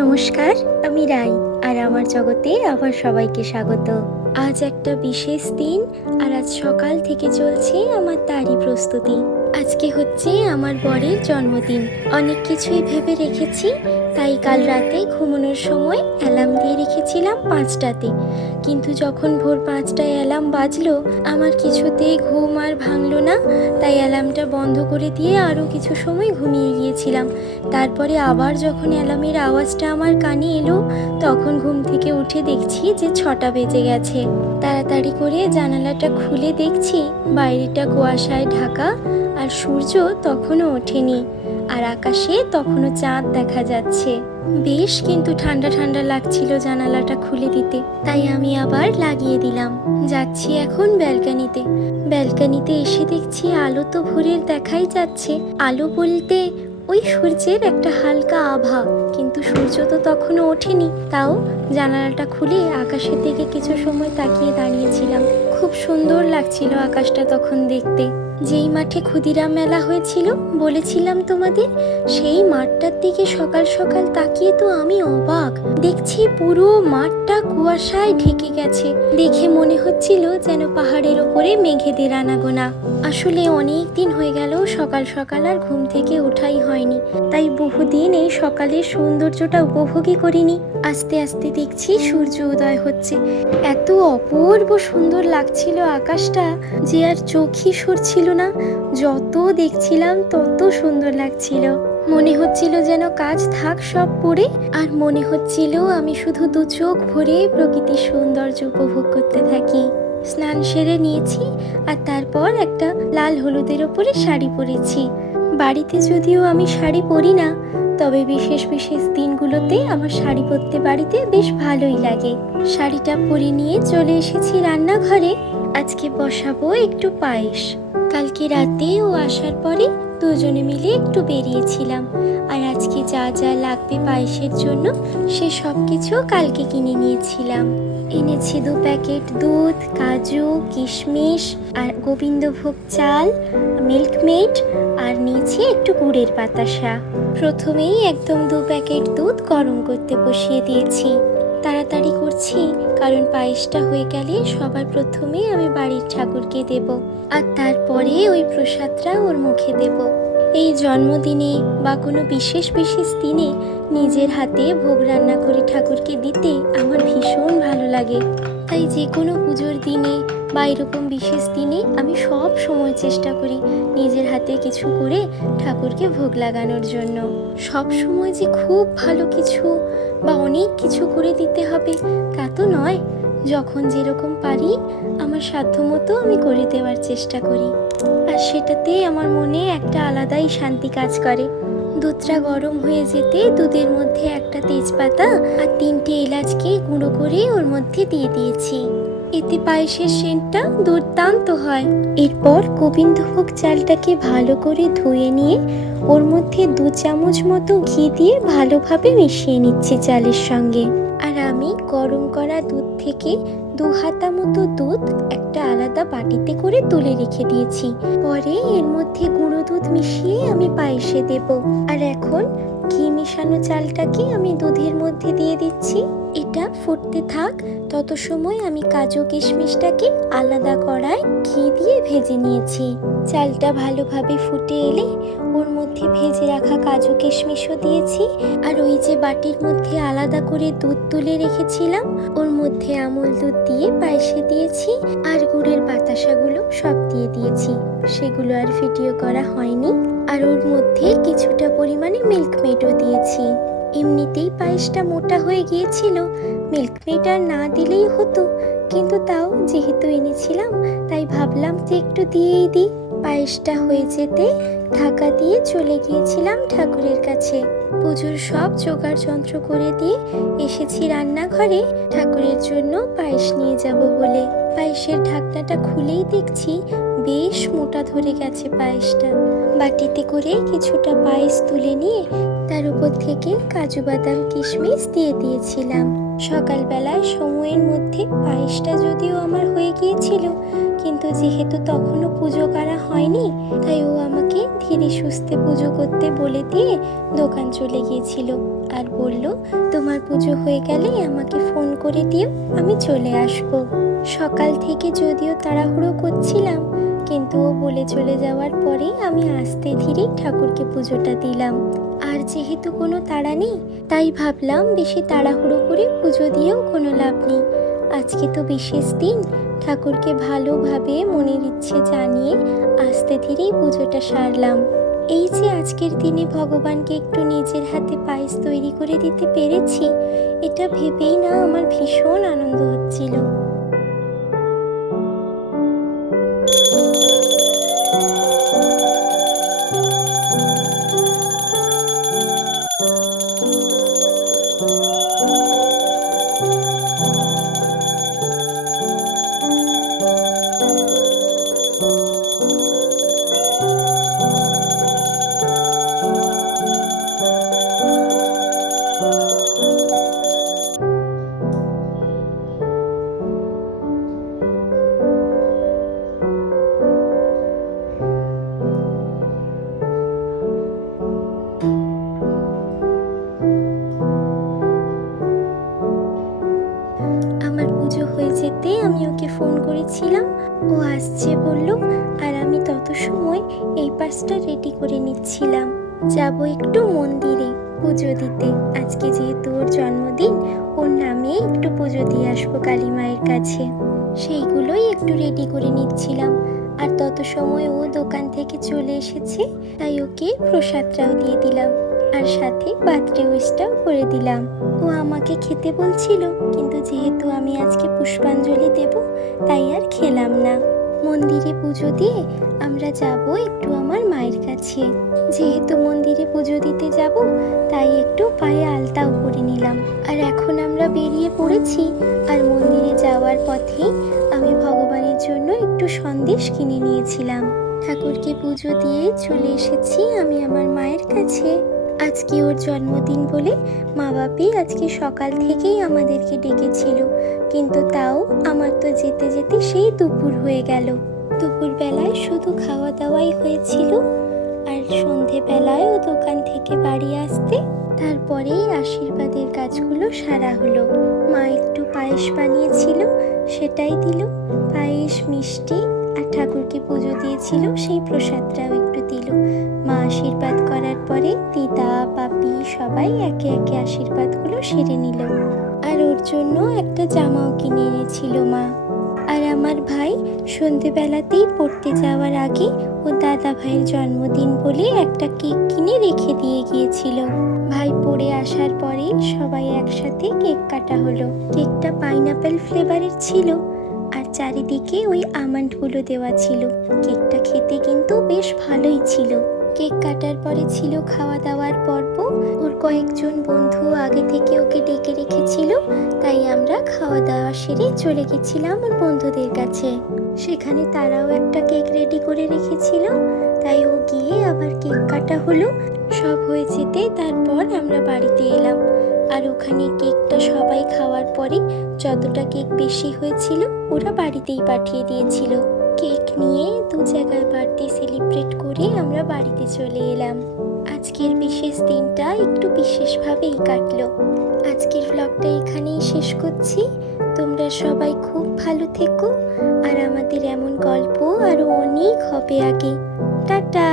নমস্কার, আমি রাই। আর আমার জগতে আবার সবাইকে স্বাগত। আজ একটা বিশেষ দিন, আর আজ সকাল থেকে চলছে আমার তারই প্রস্তুতি। আজকে হচ্ছে আমার বরের জন্মদিন। অনেক কিছুই ভেবে রেখেছি, তাই কাল রাতে ঘুমানোর সময় অ্যালার্ম দিয়ে রেখেছিলাম 5টাতে। কিন্তু যখন ভোর 5টায় অ্যালার্ম বাজলো, আমার কিছুতেই ঘুম আর ভাঙলো না। তাই অ্যালার্মটা বন্ধ করে দিয়ে আরও কিছু সময় ঘুমিয়ে গিয়েছিলাম। তারপরে আবার যখন অ্যালার্মের আওয়াজটা আমার কানে এলো, তখন ঘুম থেকে উঠে দেখছি যে 6টা বেজে গেছে। তাড়াতাড়ি করে জানালাটা খুলে দেখছি বাইরেটা কুয়াশায় ঢাকা, আর সূর্য তখনও ওঠেনি, আর আকাশে তখনও চাঁদ দেখা যাচ্ছে। বেশ কিন্তু ঠান্ডা ঠান্ডা লাগছিল জানালাটা খুলে দিতে, তাই আমি আবার লাগিয়ে দিলাম। যাচ্ছি এখন ব্যালকানিতে এসে দেখছি আলো তো ভোরের দেখাই যাচ্ছে। আলো বলতে ওই সূর্যের একটা হালকা আভা, কিন্তু সূর্য তো তখনও ওঠেনি। তাও জানালাটা খুলে আকাশের দিকে কিছু সময় তাকিয়ে দাঁড়িয়েছিলাম। খুব সুন্দর লাগছিল আকাশটা তখন দেখতে। যেই মাঠে ক্ষুদিরাম মেলা হয়েছিল বলেছিলাম তোমাদের, সেই মাঠটার দিকে সকাল সকাল তাকিয়ে তো আমি অবাক। দেখছি পুরো মাঠটা কুয়াশায় ঢেকে গেছে। দেখে মনে হচ্ছিল যেন পাহাড়ের ওপরে মেঘেদের আনাগোনা। আসলে অনেক দিন হয়ে গেল সকাল সকাল আর ঘুম থেকে ওঠাই হয়নি, তাই বহুদিন এই সকালের সৌন্দর্যটা উপভোগই করিনি। আস্তে আস্তে দেখছি সূর্য উদয় হচ্ছে। এত অপূর্ব সুন্দর লাগছিল আকাশটা যে আর চোখই সরছিল না। যত দেখছিলাম তত সুন্দর লাগছিল। মনে হচ্ছিল যেন কাজ থাক সব পড়ে, আর মনে হচ্ছিল আমি শুধু দু চোখ ভরে প্রকৃতির সৌন্দর্য উপভোগ করতে থাকি। স্নান সেরে নিয়েছি, আর তারপর একটা লাল হলুদের ওপরে শাড়ি পরেছি। বাড়িতে যদিও আমি শাড়ি পরি না, তবে বিশেষ বিশেষ দিনগুলোতে আমার শাড়ি পরতে বাড়িতে বেশ ভালোই লাগে। শাড়িটা পরে নিয়ে চলে এসেছি রান্নাঘরে। আজকে বসাবো একটু পায়েস। কালকে রাতে ও আসার পরে দুজনে মিলে একটু বেরিয়েছিলাম, আর আজকে যা যা লাগবে পায়েসের জন্য সে সব কিছু কালকে কিনে নিয়েছিলাম। এনেছি 2 প্যাকেট দুধ, কাজু, কিশমিশ, আর গোবিন্দভোগ চাল, মিল্কমেড, আর নিয়েছি একটু গুড়ের বাতাসা। প্রথমেই একদম 2 প্যাকেট দুধ গরম করতে বসিয়ে দিয়েছি। তাড়াতাড়ি করছি, কারণ পায়েসটা হয়ে গেলে সবার প্রথমে আমি বাড়ির ঠাকুরকে দেব, আর তারপরে ওই প্রসাদটা ওর মুখে দেব। এই জন্মদিনে বা কোনো বিশেষ বিশেষ দিনে নিজের হাতে ভোগ রান্না করে ঠাকুরকে দিতে আমার ভীষণ ভালো লাগে। তাই যে কোনো পুজোর দিনে বা এরকম বিশেষ দিনে আমি সব সময় চেষ্টা করি নিজের হাতে কিছু করে ঠাকুরকে ভোগ লাগানোর জন্য। সব সময় যে খুব ভালো কিছু বা অনেক কিছু করে দিতে হবে তা তো নয়। যখন যেরকম পারি আমার সাধ্যমতো আমি করে দেওয়ার চেষ্টা করি, আর সেটাতে আমার মনে একটা আলাদাই শান্তি কাজ করে। দুধটা গরম হয়ে যেতে দুধের মধ্যে একটা তেজপাতা আর 3টে এলাচকে গুঁড়ো করে ওর মধ্যে দিয়ে দিয়েছি। এতে পায়েসের সেন্টটা দুর্দান্ত হয়। এরপর গোবিন্দভোগ চালটাকে ভালো করে ধুয়ে নিয়ে ওর মধ্যে 2 চামচ মতো ঘি দিয়ে ভালোভাবে মিশিয়ে নিচ্ছি চালের সঙ্গে। আর আমি গরম করা দুধ থেকে 2 হাতা মতো দুধ একটা আলাদা বাটিতে করে তুলে রেখে দিয়েছি। পরে এর মধ্যে গুঁড়ো দুধ মিশিয়ে আমি পায়েসে দেব। আর এখন ঘি মিশানো চালটাকে আমি দুধের মধ্যে দিয়ে দিচ্ছি। এটা ফুটতে থাক, তত সময় আমি কাজু কিশমিশটাকে আলাদা কড়ায় ঘি দিয়ে ভেজে নিয়েছি। চালটা ভালোভাবে ফুটে এলে ওর মধ্যে ভেজে রাখা কাজু কিশমিশও দিয়েছি, আর ওই যে বাটির মধ্যে আলাদা করে দুধ তুলে রেখেছিলাম ওর মধ্যে আমুল দুধ দিয়ে পায়েসে দিয়েছি, আর গুড়ের বাতাসাগুলো সব দিয়ে দিয়েছি। সেগুলো আর ভিডিও করা হয়নি। আর ওর মধ্যে কিছুটা পরিমাণে মিল্কমেডও দিয়েছি। এমনিতেই পায়েসটা মোটা হয়ে গিয়েছিল, মিল্কমেড আর না দিলেই হতো, কিন্তু তাও যেহেতু এনেছিলাম তাই ভাবলাম যে একটু দিয়েই দিই। পায়েসটা হয়ে যেতে ঢাকা দিয়ে চলে গিয়েছিলাম ঠাকুরের কাছে। পুজোর সব জোগাড় যন্ত্র করে দিয়ে এসেছি রান্নাঘরে ঠাকুরের জন্য পায়েস নিয়ে যাব বলে। পায়েসের ঢাকনাটা খুলেই দেখছি বেশ মোটা ধরে গেছে পায়েসটা। বাটিতে করে কিছুটা পায়েস তুলে নিয়ে তার উপর থেকে কাজু বাদাম কিশমিশ দিয়ে দিয়েছিলাম। সকালবেলায় সময়ের মধ্যে পায়েসটা যদিও আমার হয়ে গিয়েছিল, কিন্তু যেহেতু তখনও পুজো করা হয়নি তাই ও আমাকে ধীরে সুস্থে পুজো করতে বলে দিয়ে দোকান চলে গিয়েছিল। আর বলল, তোমার পুজো হয়ে গেলে আমাকে ফোন করে দিও, আমি চলে আসব। সকাল থেকে যদিও তাড়াহুড়ো করছিলাম, কিন্তু ও বলে চলে যাওয়ার পরে আমি আস্তে ধীরেই ঠাকুরকে পুজোটা দিলাম। আর যেহেতু কোনো তাড়া নেই, তাই ভাবলাম বেশি তাড়াহুড়ো করে পুজো দিয়েও কোনো লাভ নেই। আজকে তো বিশেষ দিন, ঠাকুরকে ভালোভাবে মনের ইচ্ছে জানিয়ে আস্তে ধীরেই পুজোটা সারলাম। এই যে আজকের দিনে ভগবানকে একটু নিজের হাতে পায়েস তৈরি করে দিতে পেরেছি, এটা ভেবেই না আমার ভীষণ আনন্দ হচ্ছিল। আমার পুজো হয়ে যেতে আমি ওকে ফোন করেছিলাম, ও আসছে বলল। আর আমি তত সময় এই পাশটা রেডি করে নিচ্ছিলাম। যাব একটু মন্দিরে পুজো দিতে, আজকে যেহেতু ওর জন্মদিন, ওর নামে একটু পুজো দিয়ে আসবো কালী মায়ের কাছে। সেইগুলোই একটু রেডি করে নিচ্ছিলাম। আর তত সময় ও দোকান থেকে চলে এসেছে, তাই ওকে প্রসাদটাও দিয়ে দিলাম, আর সাথে বার্থডে উইশটাও করে দিলাম। ও আমাকে খেতে বলছিল, কিন্তু যেহেতু আমি আজকে পুষ্পাঞ্জলি দেব, তাই আর খেলাম না। মন্দিরে পুজো দিয়ে আমরা যাব একটু আমার মায়ের কাছে। যেহেতু মন্দিরে পুজো দিতে যাব, তাই একটু পায়ে আলতাও করে নিলাম। আর এখন আমরা বেরিয়ে পড়েছি। আর মন্দিরে যাওয়ার পথেই আমি ভগবানের জন্য একটু সন্দেশ কিনে নিয়েছিলাম। ঠাকুরকে পুজো দিয়ে চলে এসেছি আমি আমার মায়ের কাছে। আজকে ওর জন্মদিন বলে মা বাপি আজকে সকাল থেকেই আমাদেরকে ডেকেছিল, কিন্তু তাও আমার তো যেতে যেতে সেই দুপুর হয়ে গেল। দুপুরবেলায় শুধু খাওয়া দাওয়াই হয়েছিল, আর সন্ধেবেলায় ও দোকান থেকে বাড়ি আসতে তারপরেই আশীর্বাদের কাজগুলো সারা হলো। মা একটু পায়েস বানিয়েছিল, সেটাই দিল। পায়েস, মিষ্টি আর ঠাকুরকে পুজো দিয়েছিল সেই প্রসাদটাও একটু দিল। মা আশীর্বাদ করার পরে দিদা, বাপি সবাই একে একে আশীর্বাদগুলো সেরে নিল। আর ওর জন্য একটা জামাও কিনে এনেছিল মা। আর আমার ভাই সন্ধেবেলাতেই পড়তে যাওয়ার আগে ও দাদা ভাইয়ের জন্মদিন বলে একটা কেক কিনে রেখে দিয়ে গিয়েছিল। ভাই পড়ে আসার পরে সবাই একসাথে কেক কাটা হলো। কেকটা পাইনাপেল ফ্লেভারের ছিল, আর চারিদিকে ওই আমন্ডগুলো দেওয়া ছিল। কেকটা খেতে কিন্তু বেশ ভালোই ছিল। কেক কাটার পরে ছিল খাওয়া দাওয়ার পর্ব। ওর কয়েকজন বন্ধু আগে থেকে ওকে ডেকে রেখেছিল, তাই আমরা খাওয়া দাওয়া সেরে চলে গেছিলাম ওর বন্ধুদের কাছে। সেখানে তারাও একটা কেক রেডি করে রেখেছিল, তাই ও গিয়ে আবার কেক কাটা হলো। সব হয়ে যেতে তারপর আমরা বাড়িতে এলাম। আর ওখানে কেকটা সবাই খাওয়ার পরে যতটা কেক বেশি হয়েছিল ওরা বাড়িতেই পাঠিয়ে দিয়েছিল। কেক নিয়ে দু জায়গায় বার্থডে সেলিব্রেট করে আমরা বাড়িতে চলে এলাম। আজকের বিশেষ দিনটা একটু বিশেষভাবেই কাটলো। আজকের ব্লগটা এখানেই শেষ করছি। তোমরা সবাই খুব ভালো থেকো, আর আমাদের এমন গল্প আরো অনেক হবে আগে। টাটা।